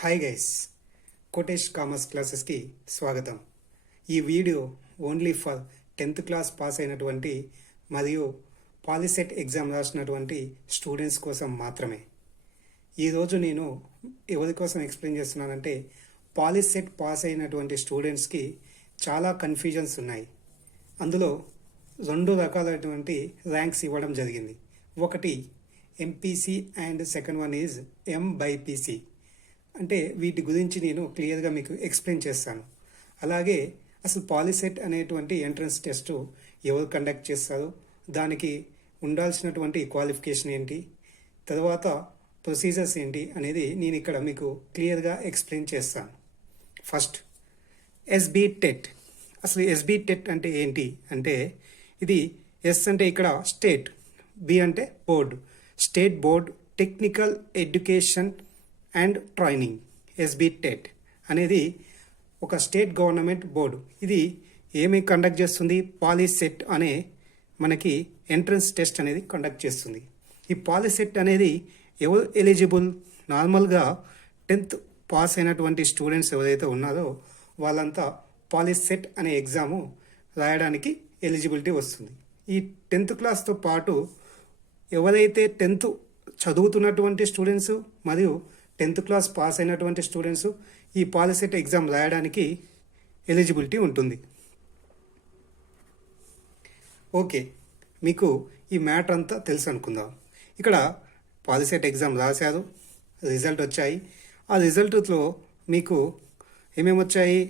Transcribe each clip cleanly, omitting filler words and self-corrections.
Hi guys, Kotesh commerce క్లాసెస్కి స్వాగతం. ఈ video only for 10th class pass అయినటువంటి మరియు పాలిసెట్ ఎగ్జామ్ రాసినటువంటి స్టూడెంట్స్ కోసం మాత్రమే. ఈరోజు నేను ఎవరి కోసం ఎక్స్ప్లెయిన్ చేస్తున్నానంటే, పాలిసెట్ పాస్ అయినటువంటి స్టూడెంట్స్కి చాలా కన్ఫ్యూజన్స్ ఉన్నాయి. అందులో 2 రకాలైనటువంటి ర్యాంక్స్ ఇవ్వడం జరిగింది. ఒకటి MPC and second one is MBiPC. అంటే వీటి గురించి నేను క్లియర్గా మీకు ఎక్స్ప్లెయిన్ చేస్తాను. అలాగే అసలు పాలిసెట్ అనేటువంటి ఎంట్రన్స్ టెస్ట్ ఎవరు కండక్ట్ చేస్తారు, దానికి ఉండాల్సినటువంటి క్వాలిఫికేషన్ ఏంటి, తర్వాత ప్రొసీజర్స్ ఏంటి అనేది నేను ఇక్కడ మీకు క్లియర్గా ఎక్స్ప్లెయిన్ చేస్తాను. First SB TET. అసలు ఎస్బీ టెట్ అంటే ఏంటి అంటే, ఇది ఎస్ అంటే ఇక్కడ స్టేట్, బి అంటే board, state board technical education and training. SB TET అనేది ఒక స్టేట్ గవర్నమెంట్ బోర్డు. ఇది ఏమి కండక్ట్ చేస్తుంది? పాలిసెట్ అనే మనకి ఎంట్రన్స్ టెస్ట్ అనేది కండక్ట్ చేస్తుంది. ఈ పాలిసెట్ అనేది ఎవరు ఎలిజిబుల్? నార్మల్గా 10th పాస్ అయినటువంటి స్టూడెంట్స్ ఎవరైతే ఉన్నారో వాళ్ళంతా పాలిసెట్ అనే ఎగ్జాము రాయడానికి ఎలిజిబిలిటీ వస్తుంది. ఈ 10th క్లాస్తో పాటు ఎవరైతే 10th చదువుతున్నటువంటి స్టూడెంట్స్ మరియు 10th క్లాస్ పాస్ అయినటువంటి స్టూడెంట్స్ ఈ పాలిసెట్ ఎగ్జామ్ రాయడానికి ఎలిజిబిలిటీ ఉంటుంది. ఓకే, మీకు ఈ మ్యాటర్ అంతా తెలుసు అనుకుందాం. ఇక్కడ పాలిసెట్ ఎగ్జామ్ రాశారు, రిజల్ట్ వచ్చాయి. ఆ రిజల్ట్లో మీకు ఏమేమి వచ్చాయి?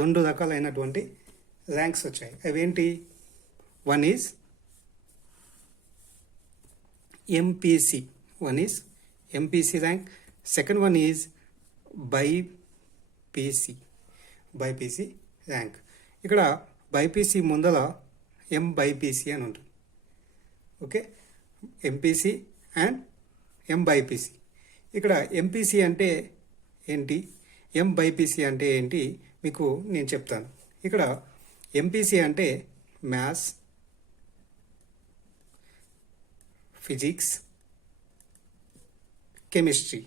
2 రకాలైనటువంటి ర్యాంక్స్ వచ్చాయి. అవేంటి? One is MPC. One is MPC rank. Second one is BiPC rank. ఇక్కడ బైపీసీ ముందర ఎంబైపీసీ అని ఉంటుంది. Okay, MPC and MBiPC. ఇక్కడ ఎంపీసీ అంటే ఏంటి, ఎంబైపీసీ అంటే ఏంటి మీకు నేను చెప్తాను. ఇక్కడ ఎంపీసీ అంటే maths, physics, chemistry.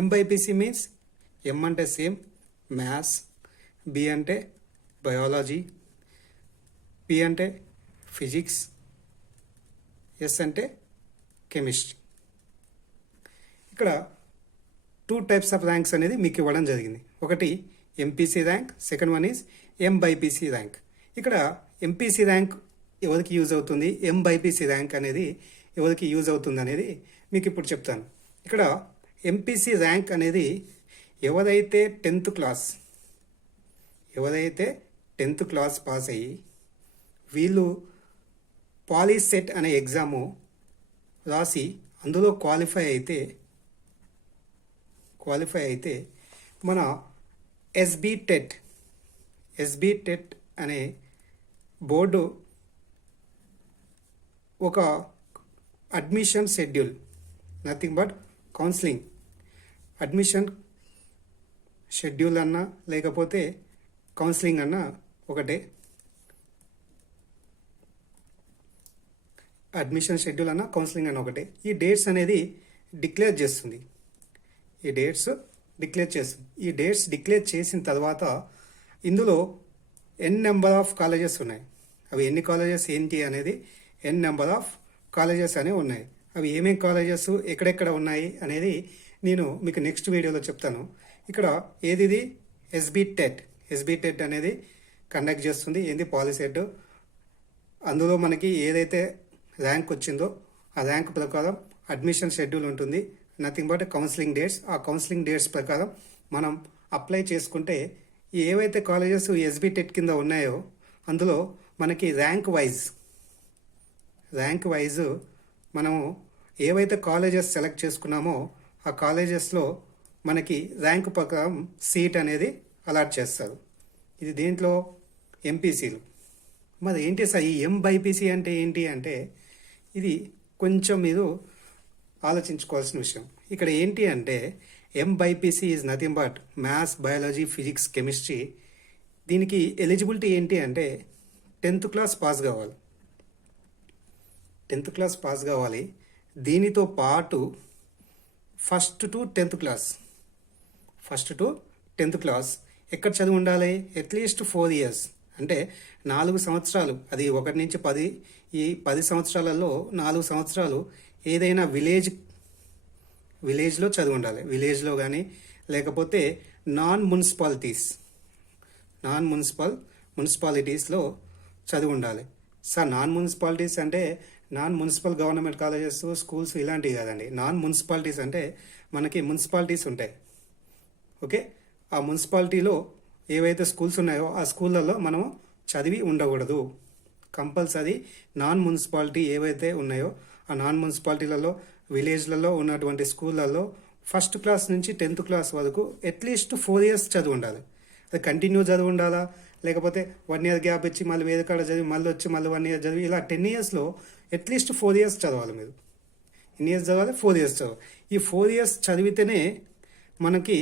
MBiPC means M అంటే సేమ్ మ్యాథ్స్, బి అంటే బయాలజీ, పి అంటే ఫిజిక్స్, ఎస్ అంటే కెమిస్ట్రీ. ఇక్కడ 2 టైప్స్ ఆఫ్ ర్యాంక్స్ అనేది మీకు ఇవ్వడం జరిగింది. ఒకటి MPC rank, second one is MBiPC rank. ఇక్కడ ఎంపీసీ ర్యాంక్ ఎవరికి యూజ్ అవుతుంది, ఎంబైపీసీ ర్యాంక్ అనేది ఎవరికి యూజ్ అవుతుంది అనేది మీకు ఇప్పుడు చెప్తాను. ఇక్కడ ఎంపీసీ ర్యాంక్ అనేది ఎవరైతే 10th క్లాస్ పాస్ అయ్యి వీళ్ళు పాలిసెట్ అనే ఎగ్జాము రాసి అందులో క్వాలిఫై అయితే మన ఎస్బీ టెట్ అనే బోర్డు ఒక admission schedule, nothing but counselling admission schedule అన్నా లేకపోతే కౌన్సిలింగ్ అన్నా ఒకటే. అడ్మిషన్ షెడ్యూల్ అన్నా కౌన్సిలింగ్ అన్న ఒకటే. ఈ డేట్స్ అనేది డిక్లేర్ చేస్తుంది. ఈ డేట్స్ డిక్లేర్ చేసిన తర్వాత ఇందులో ఎన్ నెంబర్ ఆఫ్ కాలేజెస్ ఉన్నాయి. అవి ఎన్ని కాలేజెస్ ఏంటి అనేది ఎన్ నెంబర్ ఆఫ్ కాలేజెస్ అనేవి ఉన్నాయి. అవి ఏమేం కాలేజెస్, ఎక్కడెక్కడ ఉన్నాయి అనేది నేను మీకు నెక్స్ట్ వీడియోలో చెప్తాను. ఇక్కడ ఏది ఎస్బీ టెట్ అనేది కండక్ట్ చేస్తుంది. ఏంది పాలిసెట్. అందులో మనకి ఏదైతే ర్యాంక్ వచ్చిందో ఆ ర్యాంక్ ప్రకారం అడ్మిషన్ షెడ్యూల్ ఉంటుంది, నథింగ్ బట్ కౌన్సిలింగ్ డేట్స్. ఆ కౌన్సిలింగ్ డేట్స్ ప్రకారం మనం అప్లై చేసుకుంటే ఏవైతే కాలేజెస్ ఎస్బీ టెట్ కింద ఉన్నాయో అందులో మనకి ర్యాంక్ వైజ్ మనము ఏవైతే కాలేజెస్ సెలెక్ట్ చేసుకున్నామో ఆ కాలేజెస్లో మనకి ర్యాంక్ ప్రకారం సీట్ అనేది అలాట్ చేస్తారు. ఇది దేంట్లో? ఎంపీసీలు. మరి ఏంటి సార్ ఈ ఎంబైపీసీ అంటే ఏంటి అంటే, ఇది కొంచెం మీరు ఆలోచించుకోవాల్సిన విషయం. ఇక్కడ ఏంటి అంటే MBiPC is nothing but maths, biology, physics, chemistry. దీనికి ఎలిజిబిలిటీ ఏంటి అంటే 10th క్లాస్ పాస్ కావాలి. 10th క్లాస్ పాస్ కావాలి. దీనితో పాటు ఫస్ట్ టు 10th క్లాస్ ఎక్కడ చదివి ఉండాలి? అట్లీస్ట్ 4 ఇయర్స్, అంటే 4 సంవత్సరాలు. అది 1 నుంచి 10, ఈ 10 సంవత్సరాలలో 4 సంవత్సరాలు ఏదైనా విలేజ్లో చదివి ఉండాలి. విలేజ్లో కానీ లేకపోతే మున్సిపాలిటీస్లో చదివి ఉండాలి. సార్ నాన్ మున్సిపాలిటీస్ అంటే non municipal government colleges, schools ఇలాంటివి కాదండి. నాన్ మున్సిపాలిటీస్ అంటే మనకి మున్సిపాలిటీస్ ఉంటాయి. ఓకే, ఆ మున్సిపాలిటీలో ఏవైతే స్కూల్స్ ఉన్నాయో ఆ స్కూళ్ళల్లో మనం చదివి ఉండకూడదు. కంపల్సరీ నాన్ మున్సిపాలిటీ ఏవైతే ఉన్నాయో ఆ నాన్ మున్సిపాలిటీలలో విలేజ్లలో ఉన్నటువంటి స్కూళ్ళల్లో ఫస్ట్ క్లాస్ నుంచి 10th క్లాస్ వరకు అట్లీస్ట్ 4 ఇయర్స్ చదివి ఉండాలి. అది కంటిన్యూ చదివి ఉండాలా, లేకపోతే 1 ఇయర్ గ్యాప్ ఇచ్చి మళ్ళీ వేరే కాడ చదివి మళ్ళీ వచ్చి మళ్ళీ 1 ఇయర్ చదివి, ఇలా 10 ఇయర్స్లో అట్లీస్ట్ 4 ఇయర్స్ చదవాలి. మీరు ఎన్ని ఇయర్స్ చదవాలి? 4 ఇయర్స్ చదవాలి. ఈ 4 ఇయర్స్ చదివితేనే మనకి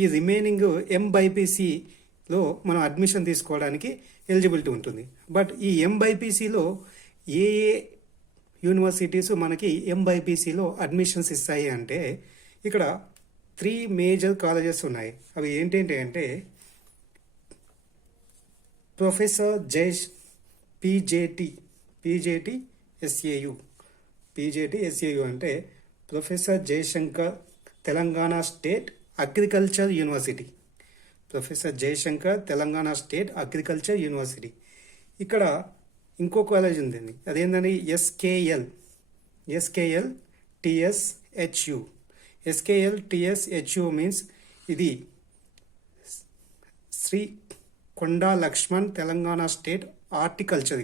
ఈ రిమైనింగ్ ఎంబైపీసీలో మనం అడ్మిషన్ తీసుకోవడానికి ఎలిజిబిలిటీ ఉంటుంది. బట్ ఈ ఎంబైపీసీలో ఏ యూనివర్సిటీస్ మనకి ఎంబైపీసీలో అడ్మిషన్స్ ఇస్తాయి అంటే ఇక్కడ 3 మేజర్ కాలేజెస్ ఉన్నాయి. అవి ఏంటంటే అంటే ప్రొఫెసర్ జైష్ పీజేటీ అంటే professor Jayashankar Telangana state agriculture university. ఇక్కడ ఇంకో కాలేజ్ ఉంది, అదేంటంటే ఎస్కేఎల్ టిఎస్హెచ్యు మీన్స్ ఇది శ్రీ కొండా లక్ష్మణ్ తెలంగాణ స్టేట్ హార్టికల్చర్.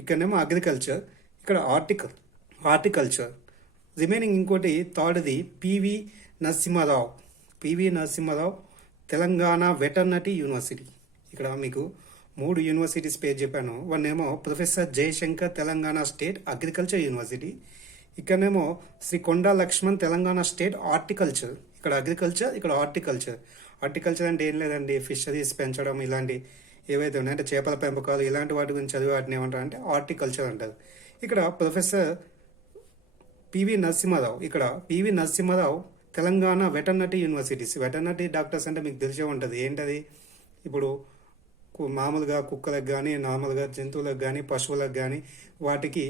ఇక్కడనేమో అగ్రికల్చర్, ఇక్కడ హార్టికల్చర్. రిమైనింగ్ ఇంకోటి థర్డ్ది PV Narasimha Rao Telangana veterinary university. ఇక్కడ మీకు 3 యూనివర్సిటీస్ పేరు చెప్పాను. వన్ ఏమో professor Jayashankar Telangana state agriculture university, ఇక్కడనేమో శ్రీ కొండా లక్ష్మణ్ తెలంగాణ స్టేట్ హార్టికల్చర్. ఇక్కడ అగ్రికల్చర్, ఇక్కడ హార్టికల్చర్. హార్టికల్చర్ అంటే ఏం లేదండి, ఫిషరీస్ పెంచడం ఇలాంటి ఏవైతే ఉన్నాయో, అంటే చేపల పెంపకాలు ఇలాంటి వాటి గురించి చదివి వాటిని ఏమంటారు అంటే హార్టికల్చర్ అంటారు. ఇక్కడ professor PV Narasimha Rao Telangana veterinary universities. Veterinary doctors అంటే మీకు తెలిసే ఉంటుంది ఏంటది. ఇప్పుడు మామూలుగా కుక్కలకు కానీ, నార్మల్గా జంతువులకు కానీ, పశువులకు కానీ వాటికి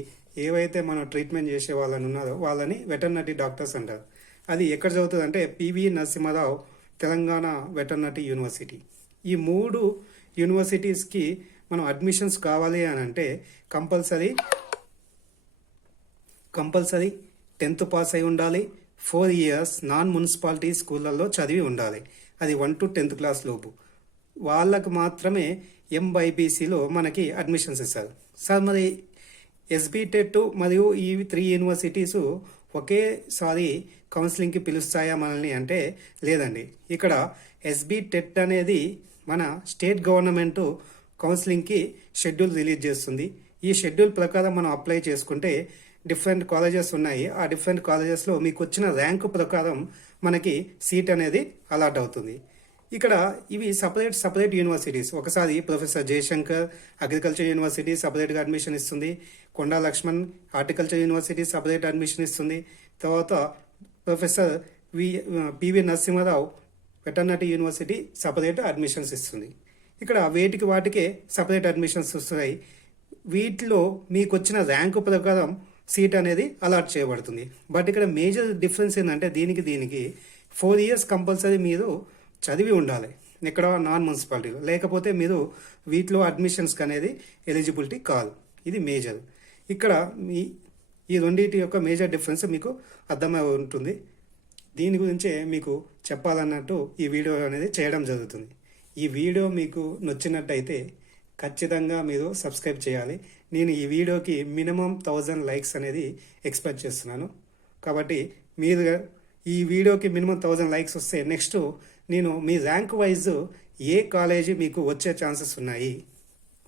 ఏవైతే మనం ట్రీట్మెంట్ చేసే వాళ్ళని ఉన్నారో వాళ్ళని వెటర్నరీ డాక్టర్స్ అంటారు. అది ఎక్కడ చదువుతుంది అంటే PV Narasimha Rao Telangana veterinary university. ఈ 3 యూనివర్సిటీస్కి మనం అడ్మిషన్స్ కావాలి అని అంటే కంపల్సరీ 10th పాస్ అయి ఉండాలి. 4 ఇయర్స్ నాన్ మున్సిపాలిటీ స్కూళ్ళల్లో చదివి ఉండాలి. అది 1 to 10th క్లాస్ లోపు వాళ్ళకు మాత్రమే ఎంబైపీసీలో మనకి అడ్మిషన్స్ ఇస్తారు. సార్ మరి ఎస్బీ-టెట్ మరియు ఈ 3 యూనివర్సిటీస్ ఒకేసారి కౌన్సిలింగ్కి పిలుస్తాయా మనల్ని అంటే లేదండి. ఇక్కడ ఎస్బీ-టెట్ అనేది మన స్టేట్ గవర్నమెంట్ కౌన్సిలింగ్కి షెడ్యూల్ రిలీజ్ చేస్తుంది. ఈ షెడ్యూల్ ప్రకారం మనం అప్లై చేసుకుంటే డిఫరెంట్ కాలేజెస్ ఉన్నాయి. ఆ డిఫరెంట్ కాలేజెస్లో మీకు వచ్చిన ర్యాంకు ప్రకారం మనకి సీట్ అనేది అలాట్ అవుతుంది. ఇక్కడ ఇవి సపరేట్ యూనివర్సిటీస్. ఒకసారి ప్రొఫెసర్ జయశంకర్ అగ్రికల్చర్ యూనివర్సిటీ సపరేట్గా అడ్మిషన్ ఇస్తుంది. Konda Laxman horticulture university separate admission ఇస్తుంది. తర్వాత professor PV Narasimha Rao veterinary university separate admissions ఇస్తుంది. ఇక్కడ వాటికే సపరేట్ అడ్మిషన్స్ వస్తున్నాయి. వీటిలో మీకు వచ్చిన ర్యాంకు ప్రకారం సీట్ అనేది అలాట్ చేయబడుతుంది. బట్ ఇక్కడ మేజర్ డిఫరెన్స్ ఏంటంటే దీనికి 4 ఇయర్స్ కంపల్సరీ మీరు చదివి ఉండాలి ఇక్కడ నాన్ మున్సిపాలిటీలో, లేకపోతే మీరు వీటిలో అడ్మిషన్స్కి అనేది ఎలిజిబిలిటీ కాదు. ఇది మేజర్. ఇక్కడ ఈ రెండింటి యొక్క మేజర్ డిఫరెన్స్ మీకు అర్థమై ఉంటుంది. దీని గురించే మీకు చెప్పాలన్నట్టు ఈ వీడియో అనేది చేయడం జరుగుతుంది. ఈ వీడియో మీకు నచ్చినట్టయితే ఖచ్చితంగా మీరు సబ్స్క్రైబ్ చేయాలి. నేను ఈ వీడియోకి మినిమం 1000 లైక్స్ అనేది ఎక్స్పెక్ట్ చేస్తున్నాను. కాబట్టి మీరు ఈ వీడియోకి మినిమం 1000 లైక్స్ వస్తే నెక్స్ట్ నేను మీ ర్యాంక్ వైజ్ ఏ కాలేజీ మీకు వచ్చే ఛాన్సెస్ ఉన్నాయి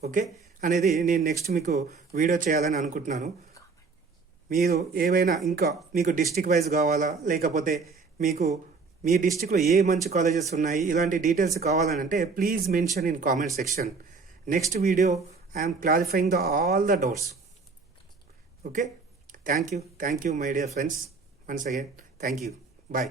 ఓకే అనేది నేను నెక్స్ట్ మీకు వీడియో చేయాలని అనుకుంటున్నాను. మీరు ఏవైనా ఇంకా మీకు డిస్ట్రిక్ట్ వైజ్ కావాలా, లేకపోతే మీకు మీ డిస్ట్రిక్ట్లో ఏ మంచి కాలేజెస్ ఉన్నాయి ఇలాంటి డీటెయిల్స్ కావాలని అంటే please mention in comment section. Next video I'm clarifying all the doubts. Okay, thank you my dear friends. Once again thank you. Bye.